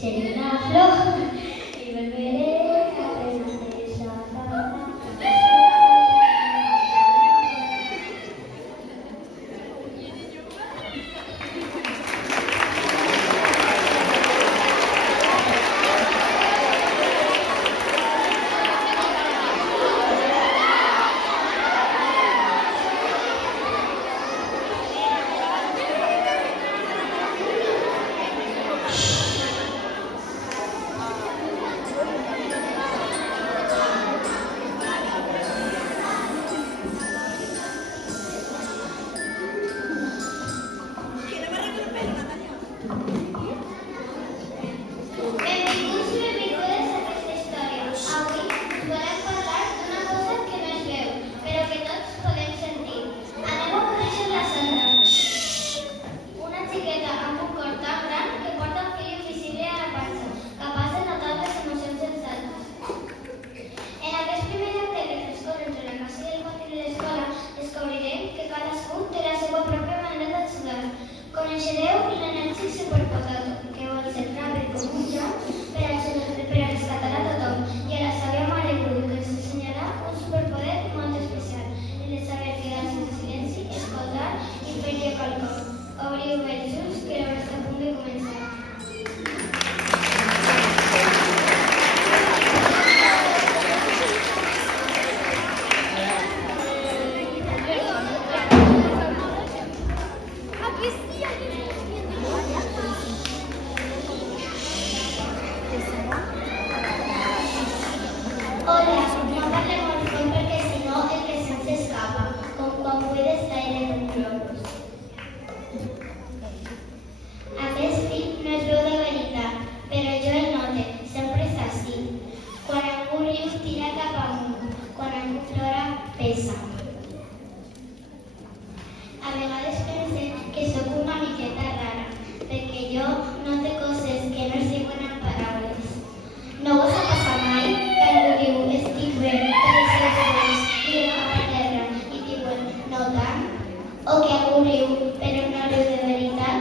Seré una flor y volveré a renacer sagrada. Benvinguts i benvingudes a aquesta història. Avui volem parlar d'una cosa que no es veu, però que tots podem sentir. Anem a conèixer la Sandra. Una xiqueta amb un cor tan gran que porta un fil invisible a la panxa, capaç de notar les emocions dels altres. En aquest primer lloc de que transcorre entre la casa i el pati de l'escola, descobrirem que cadascú té la seva pròpia manera d'ajudar. Coneixereu l'enèrgic superpotato, que vol ser ràpid com un joc per a rescatar a tothom, i a la sàvia Mare Cruz, que ens ensenyarà un superpoder molt especial, el de saber quedar sense silenci, escoltar i fer-hi quelcom. Obriu bé els ulls, que l'hora està a punt de començar. Hola, no parlem molt fort perquè si no el que se'ns escapa, com quan buides l'aire d'un globus. Aquest fill no es veu de veritat, però jo el note, sempre és així. Quan algú riu tira cap amunt, quan algú plora pesa. A vegades pense que sóc una miqueta rara, perquè jo note coses que no es diuen amb paraules. No us ha passat mai que algú diu estic bé, però si els ulls miren cap a terra i diuen no tant? O que algú riu però no riu de veritat?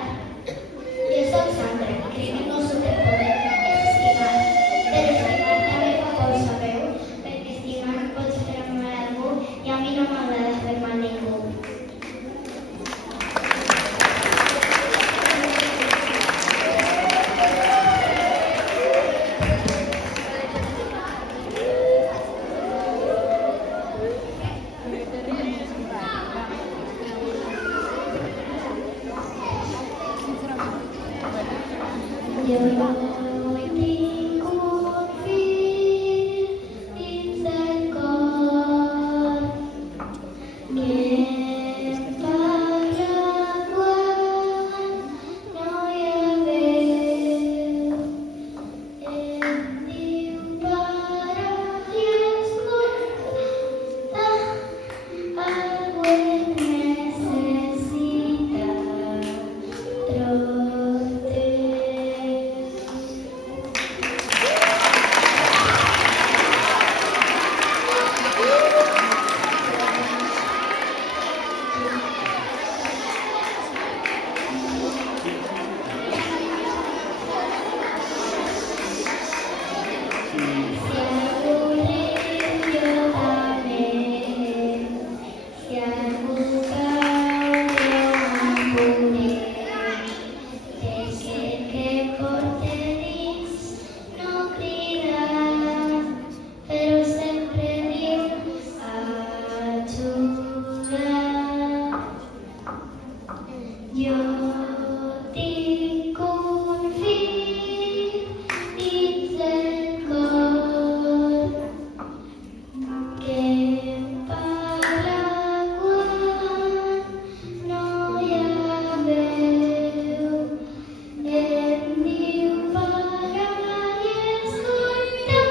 Jo soc Sandra i crec que el meu superpoder és estimar. Però estimar també fa por, sabeu? Perquè estimar pots fer mal a algú i a mi no m'agrada fer mal a ningú. Jo tinc un fill dins del cor que em parla quan no hi ha veu. Em diu para i escolta, algú em necessita, trote. Jo tinc un fill dins del cor que em parla quan no hi ha veu. Em diu para i escolta,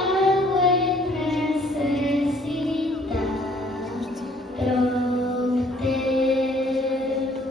algú em necessita, prop teu.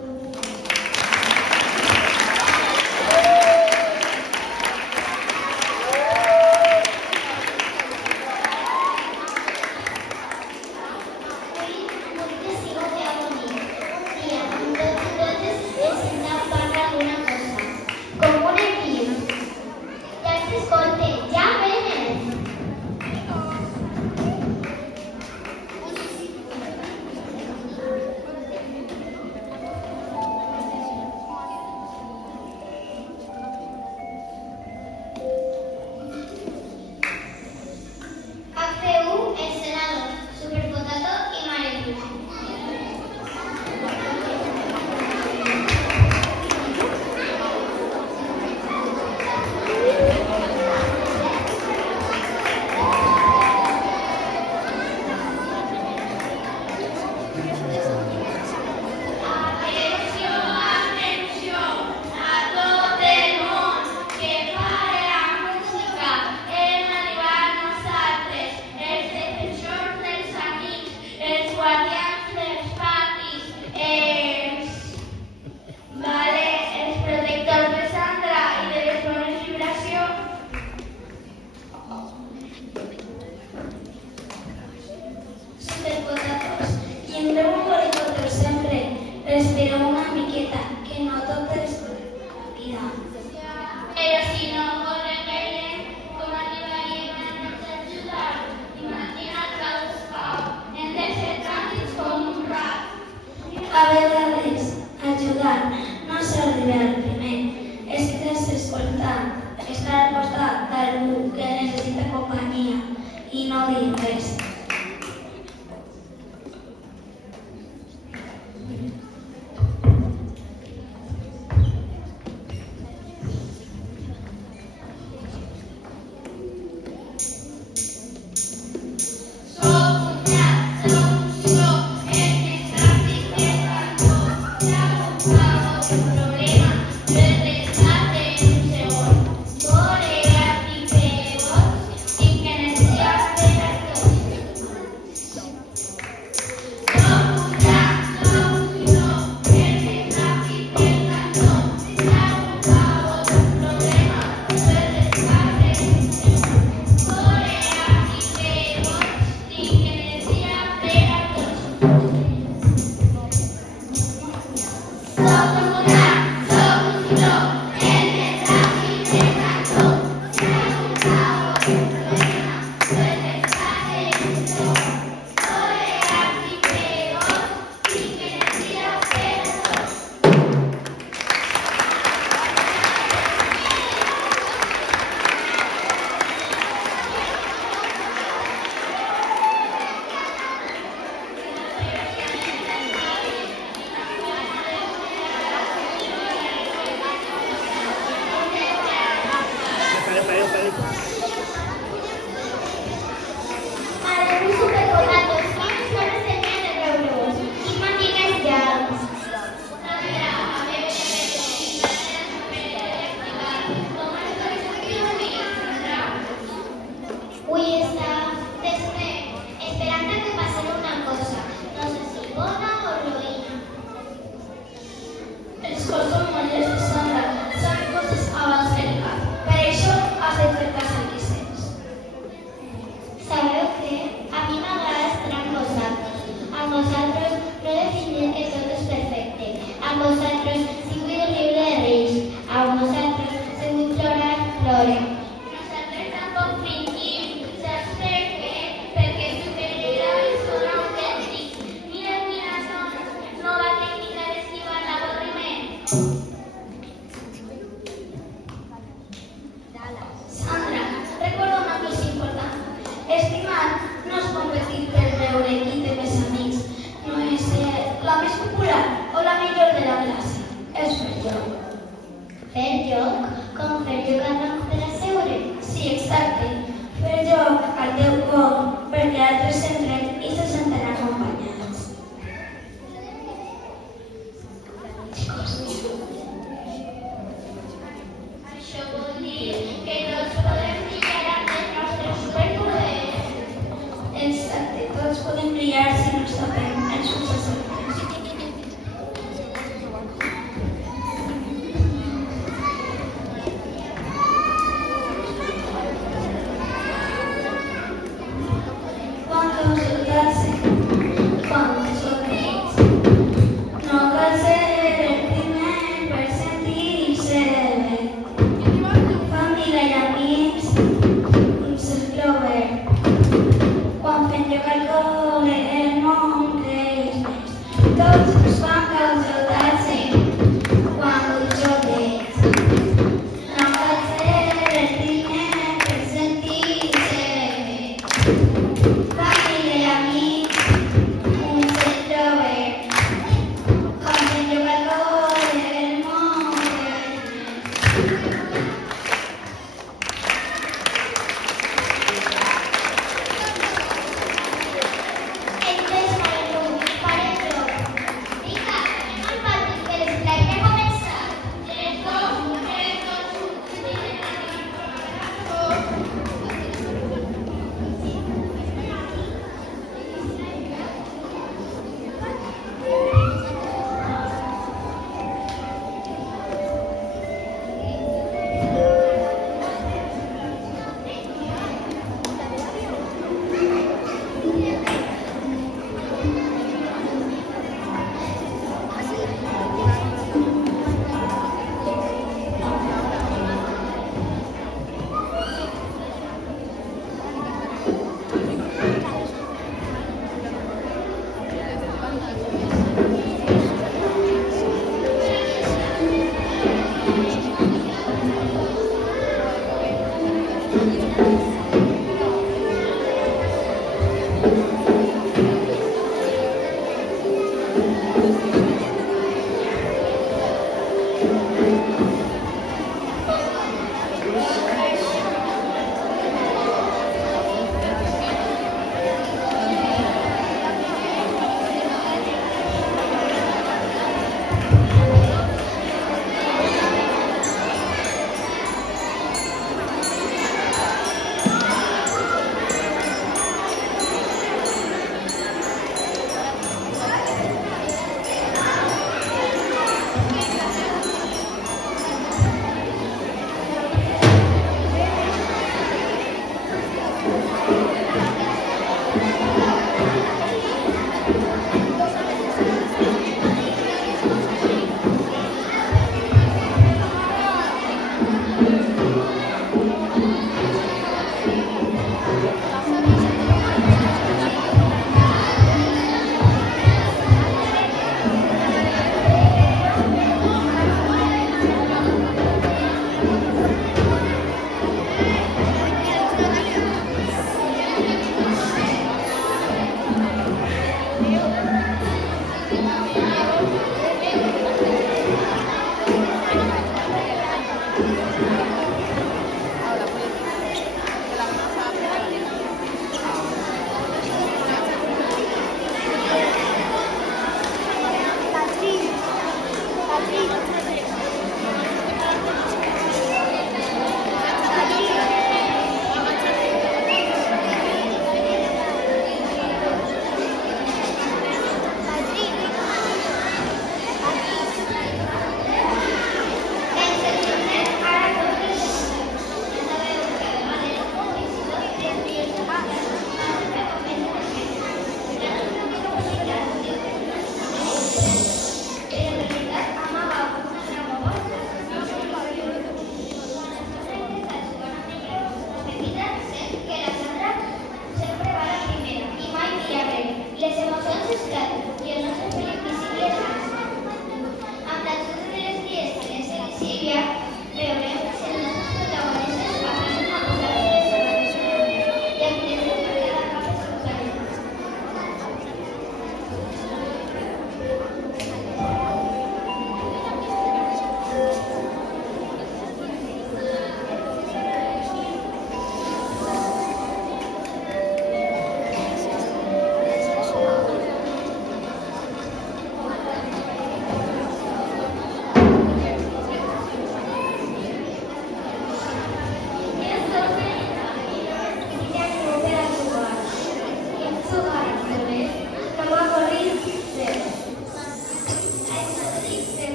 A vegades, ajudar, no ser arribar al primer, és escoltar, estar al costat d'algú que necessita companyia i no dir res.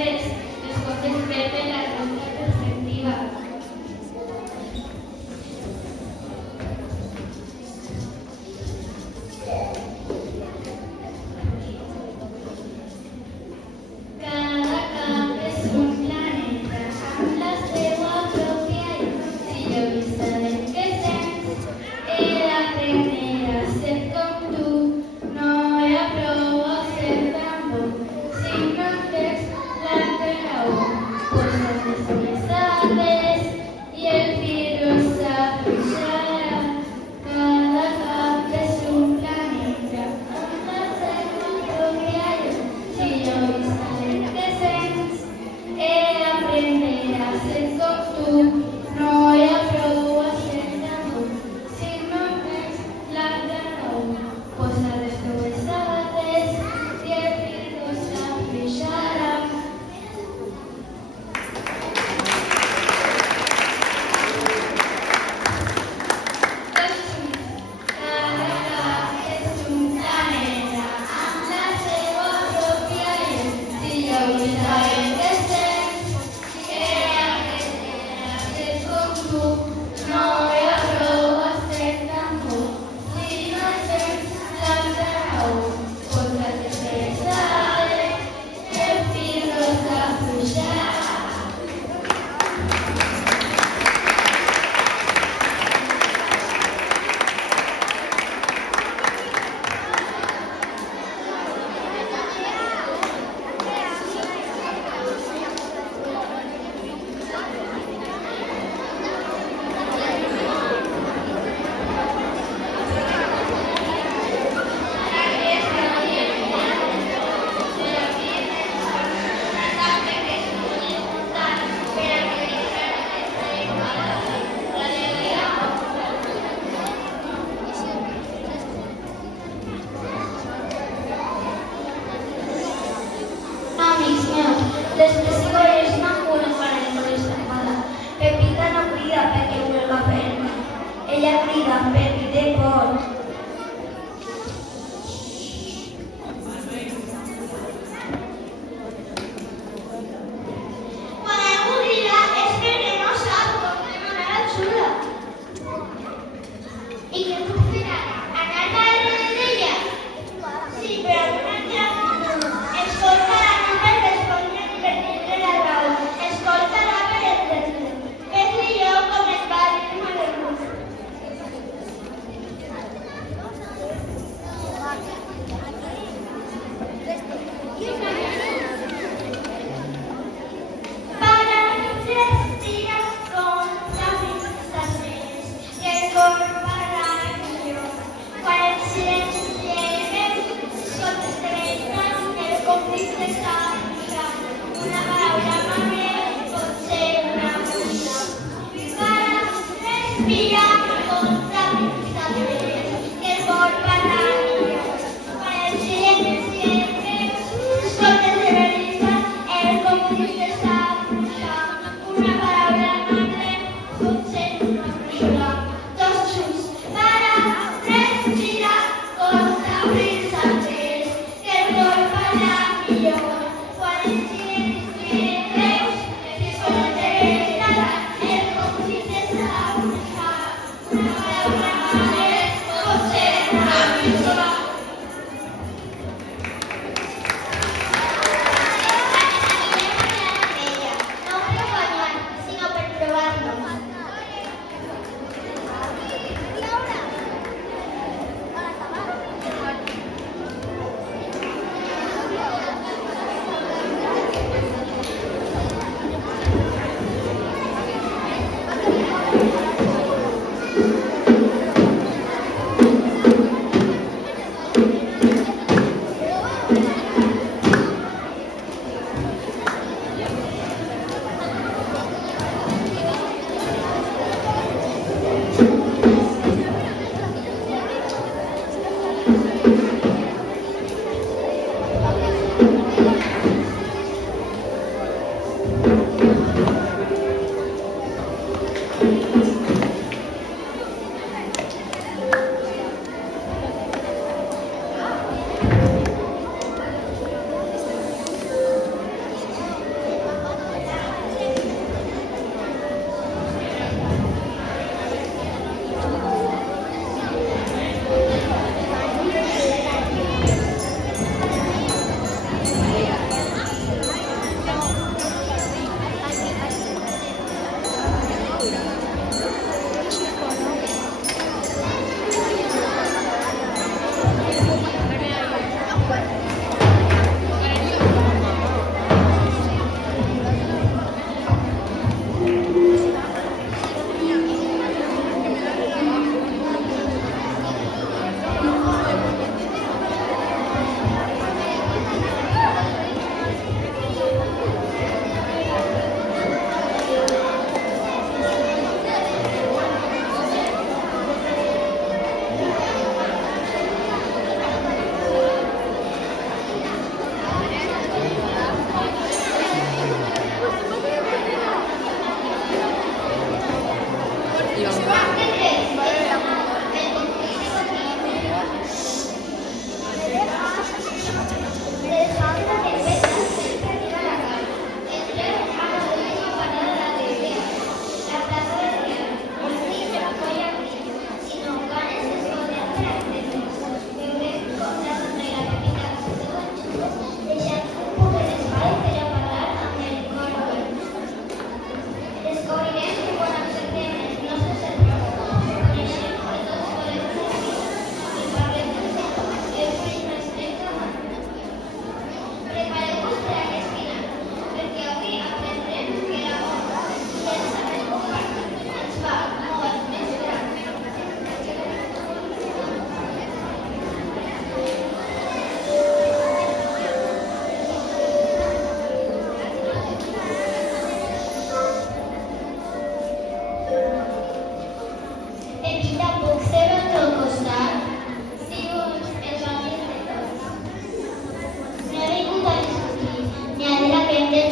ves, escoges verte la nuestra perspectiva. Cada camp és un planeta amb la seva pròpia il·lusió i sabem que sents. Ell aprender a ser com tu, no hi ha prou a ser tan bo. Si no tens l'altra raó, posa't les mesades i el virus s'afluixarà. Cada camp és un planeta amb la seva pròpia il·lusió i sabem que sents. Ell aprender a ser com tu, no hi ha prou a ser tan bo. Si no tens l'altra raó, posa les teves dades i el virus s'afluixarà. Cada camp és un planeta amb la seva pròpia il·lusió i sabem que sents. Ell aprender a ser com tu, no hi ha prou a ser tan bo. Si no tens l'altra raó, posa't les teves dades i el virus s'afluixarà. Amics meus, les pessigolles no curen quan el sol s'enfada. Pepita no crida perquè vulga fer-me. Ella crida perquè té por. Quan algú crida és perquè no sap com demanar ajuda. I què puc fer ara? Anar darrere d'ella? Sí, però d'una altra forma. Escolta, no per respondre ni per dir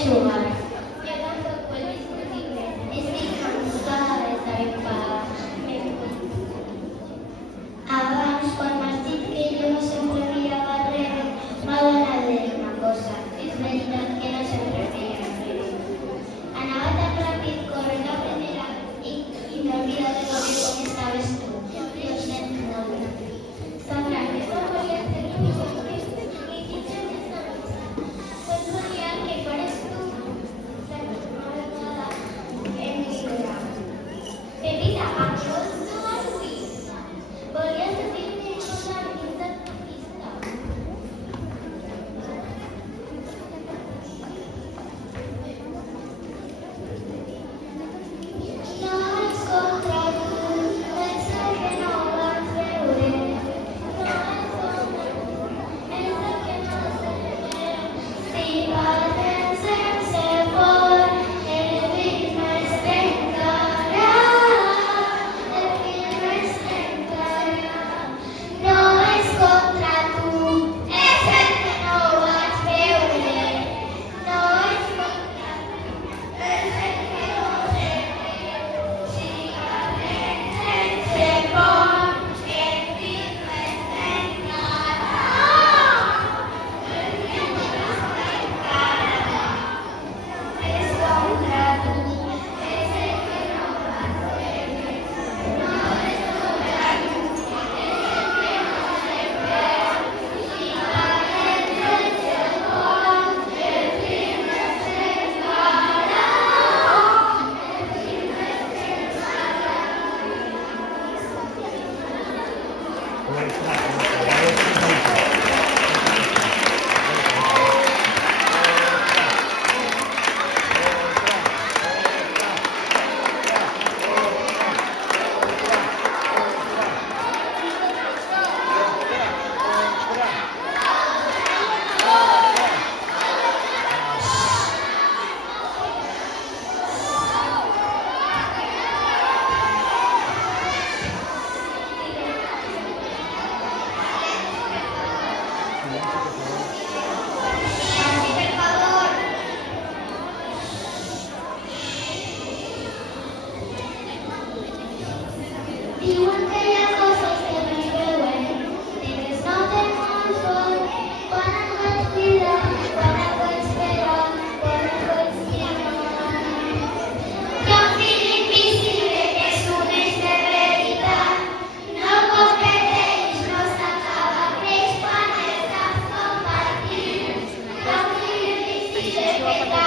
jugar. Yo tampoco es discutible. Estoy cansada de estar enfadada. Abans, quan m'has dit que jo no sempre mirava al rere, m'ha donat de dir una cosa. És veritat que no sempre veia al rere. Anava tan ràpid corrent a aprendre i m'he oblidat de veure com estaves tu. Jo ho sento molt. Sandra, ¿qué podría hacer tú? ¿Y qué tienes que hacer? Pues podría que fueras tú la que no ve nada en mi vida. Pepita, ¿a qué vas a jugar, Luis? ¿Podrías decirme con la mitad de tu pista? No és contra tu, pensa que no vas veure. No es contra tú, es el que no se ve. Si parles sense por, el ritme es trencarà. El ritme es trencarà. No és contra tu, és el que no vas veure. No és contra tu, és el que no se veu. Si parles sense por, el ritme es trencarà. Es contra tu, es el que no vas veure. No es contra tu, es el que no se veu. Si parles sense por, el ritme es trencarà. El ritme es trencarà. Así, per favor. Diuen que hi ha coses que no es veuen, negres no tenen fons. Quan et vaig cridar, quan et vaig esperar, quan et vaig mirar. Hi ha un fil invisible que s'uneix de veritat. No competeix, no s'acaba, creix quan el saps compartir. Hi ha un fil invisible que t'ha